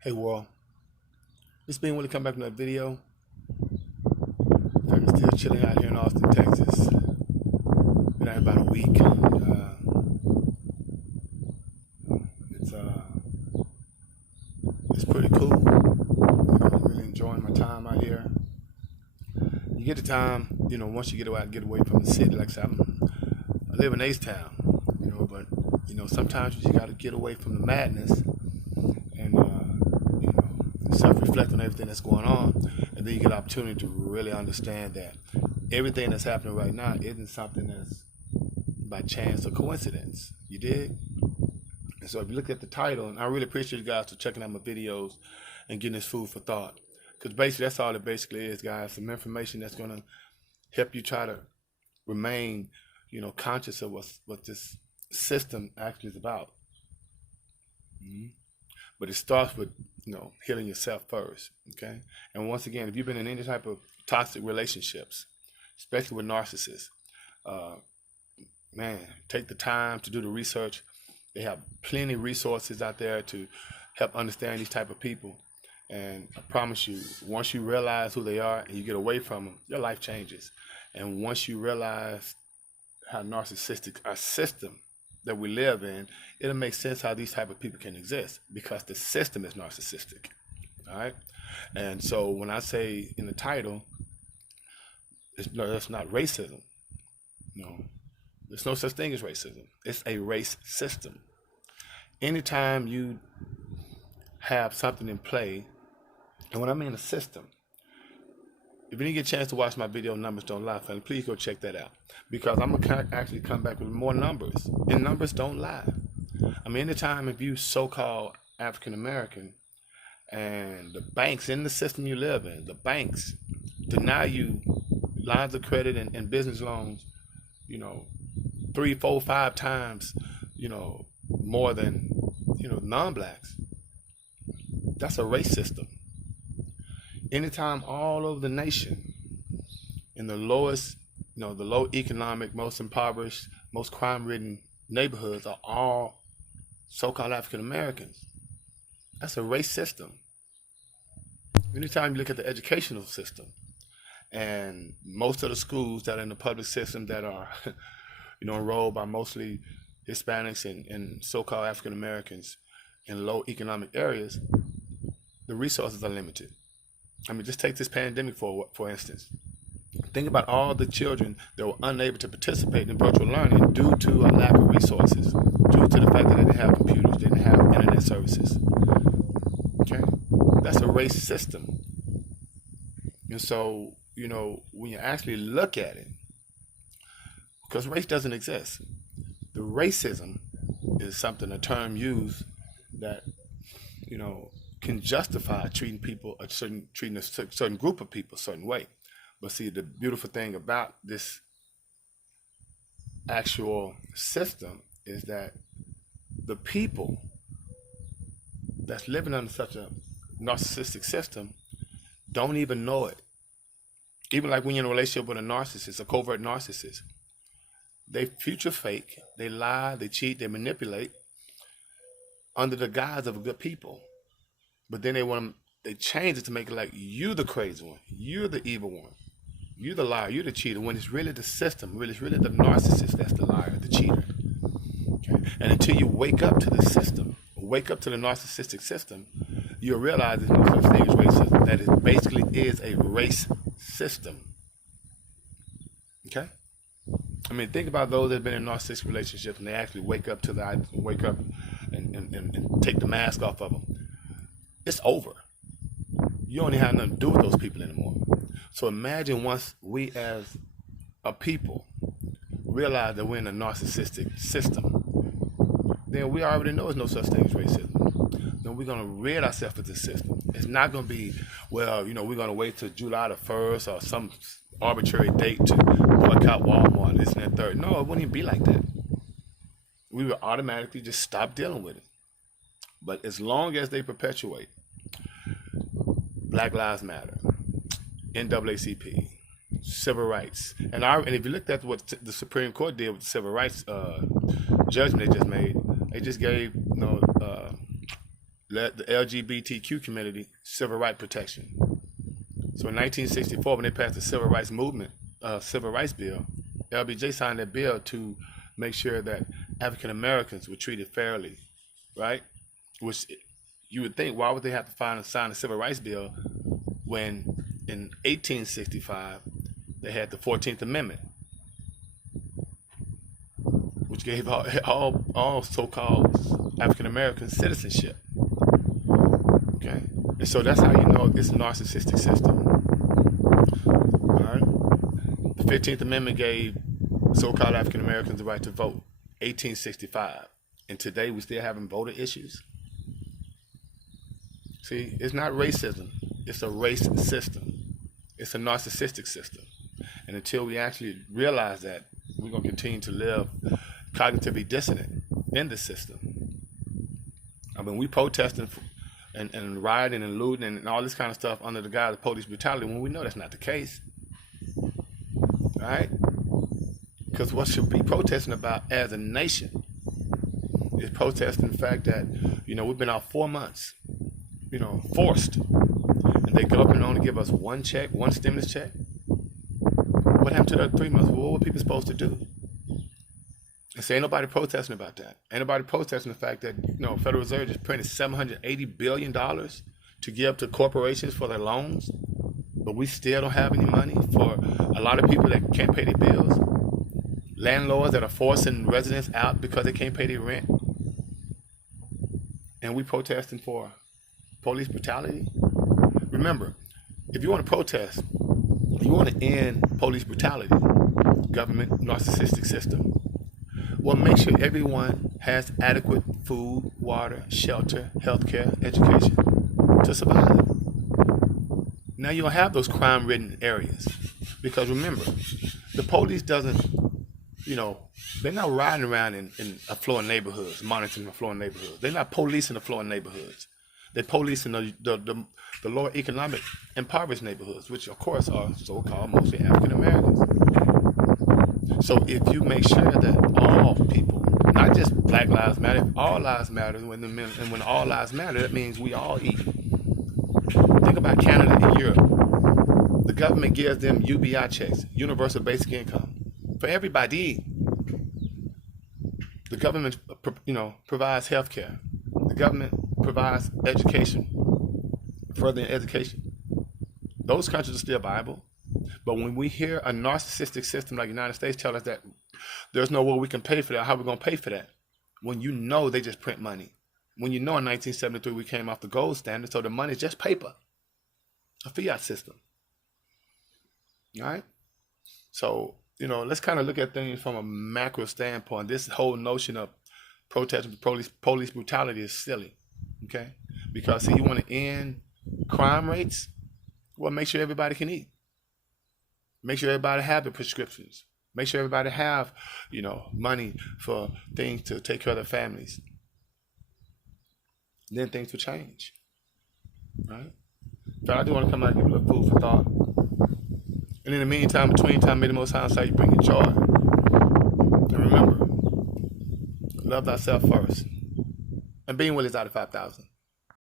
Hey world, it's been Willie come back with another video. I'm still chilling out here in Austin, Texas. Been out about a week. It's uh, it's pretty cool. I'm really enjoying my time out here. You get the time, once you get away from the city. Like I said, I live in Town, but sometimes you just got to get away from the madness and self-reflect on everything that's going on, and then you get an opportunity to really understand that everything that's happening right now isn't something that's by chance or coincidence. You dig? And so if you look at the title, and I really appreciate you guys for checking out my videos and getting this food for thought, because basically that's all it basically is, guys. Some information that's going to help you try to remain, conscious of what this system actually is about. Mm-hmm. But it starts with, healing yourself first, okay? And once again, if you've been in any type of toxic relationships, especially with narcissists, uh, man, take the time to do the research. They have plenty of resources out there to help understand these type of people. And I promise you, once you realize who they are and you get away from them, your life changes. And once you realize how narcissistic our system that we live in, it'll make sense how these type of people can exist, because the system is narcissistic. All right. And so when I say in the title, that's not racism. No, there's no such thing as racism. It's a race system. Anytime you have something in play, and when I mean a system, if you didn't get a chance to watch my video, Numbers Don't Lie, family, please go check that out. Because I'm going to actually come back with more numbers. And numbers don't lie. I mean, anytime if you so-called African American and the banks in the system you live in, the banks deny you lines of credit and business loans, 3, 4, 5 times, more than, non-blacks. That's a race system. Anytime all over the nation, in the lowest, the low economic, most impoverished, most crime-ridden neighborhoods are all so-called African Americans. That's a race system. Anytime you look at the educational system, and most of the schools that are in the public system that are, enrolled by mostly Hispanics and so-called African Americans in low economic areas, the resources are limited. I mean, just take this pandemic for instance. Think about all the children that were unable to participate in virtual learning due to a lack of resources, due to the fact that they didn't have computers, didn't have internet services. Okay? That's a race system. And so, when you actually look at it, because race doesn't exist, the racism is something, a term used that, can justify treating a certain group of people a certain way. But see, the beautiful thing about this actual system is that the people that's living under such a narcissistic system don't even know it. Even like when you're in a relationship with a narcissist, a covert narcissist, they future fake, they lie, they cheat, they manipulate under the guise of a good people. But then they change it to make it like you the crazy one, you're the evil one, you're the liar, you're the cheater, when it's really the system, it's really the narcissist that's the liar, the cheater. Okay? And until you wake up to the system, wake up to the narcissistic system, you'll realize there's no such thing as racism, that it basically is a race system. Okay? I mean, think about those that have been in narcissistic relationships and they actually wake up and take the mask off of them. It's over. You don't even have nothing to do with those people anymore. So imagine once we as a people realize that we're in a narcissistic system, then we already know there's no such thing as racism. Then we're going to rid ourselves of this system. It's not going to be, well, we're going to wait till July the 1st or some arbitrary date to boycott Walmart, this and that third. No, it wouldn't even be like that. We would automatically just stop dealing with it. But as long as they perpetuate Black Lives Matter, NAACP, civil rights, and if you looked at what the Supreme Court did with the civil rights judgment they just made, they just gave let the LGBTQ community civil rights protection. So in 1964, when they passed the Civil Rights Movement, Civil Rights Bill, LBJ signed that bill to make sure that African Americans were treated fairly, right? Which you would think, why would they have to sign a Civil Rights Bill when in 1865 they had the 14th Amendment, which gave all so-called African American citizenship. Okay, and so that's how you know it's a narcissistic system. All right, the 15th Amendment gave so-called African Americans the right to vote, 1865, and today we still having voter issues. See, it's not racism; it's a race system. It's a narcissistic system, and until we actually realize that, we're gonna continue to live cognitively dissonant in the system. I mean, we protesting and rioting and looting and all this kind of stuff under the guise of police brutality when we know that's not the case, right? Because what should be protesting about as a nation is protesting the fact that, we've been out 4 months, forced, and the government only give us one stimulus check. What happened to the 3 months? What were people supposed to do? And so ain't nobody protesting about that. Ain't nobody protesting the fact that, Federal Reserve just printed $780 billion to give to corporations for their loans, but we still don't have any money for a lot of people that can't pay their bills. Landlords that are forcing residents out because they can't pay their rent. And we protesting for police brutality. Remember, if you want to protest, you want to end police brutality, government narcissistic system, well, make sure everyone has adequate food, water, shelter, healthcare, education to survive. Now you don't have those crime-ridden areas because remember, the police doesn't, they're not riding around in affluent neighborhoods, monitoring affluent neighborhoods. They're not policing affluent neighborhoods. They're policing the lower economic impoverished neighborhoods, which of course are so-called mostly African Americans. So if you make sure that all people, not just Black Lives Matter, if all lives matter, when all lives matter, that means we all eat. Think about Canada and Europe. The government gives them UBI checks, universal basic income, for everybody. The government, provides health care. The government provides education, further education. Those countries are still viable. But when we hear a narcissistic system like the United States tell us that there's no way we can pay for that, how are we going to pay for that? When they just print money. When in 1973 we came off the gold standard, so the money is just paper, a fiat system. All right? So, let's kind of look at things from a macro standpoint. This whole notion of protesting police brutality is silly, okay? Because, you want to end crime rates? Well, make sure everybody can eat. Make sure everybody have the prescriptions. Make sure everybody have, money for things to take care of their families. Then things will change, right? So I do want to come out and give you a little food for thought. And in the meantime, between time, may the Most High inside you bring you joy. And remember, love thyself first. And being will is out of 5,000.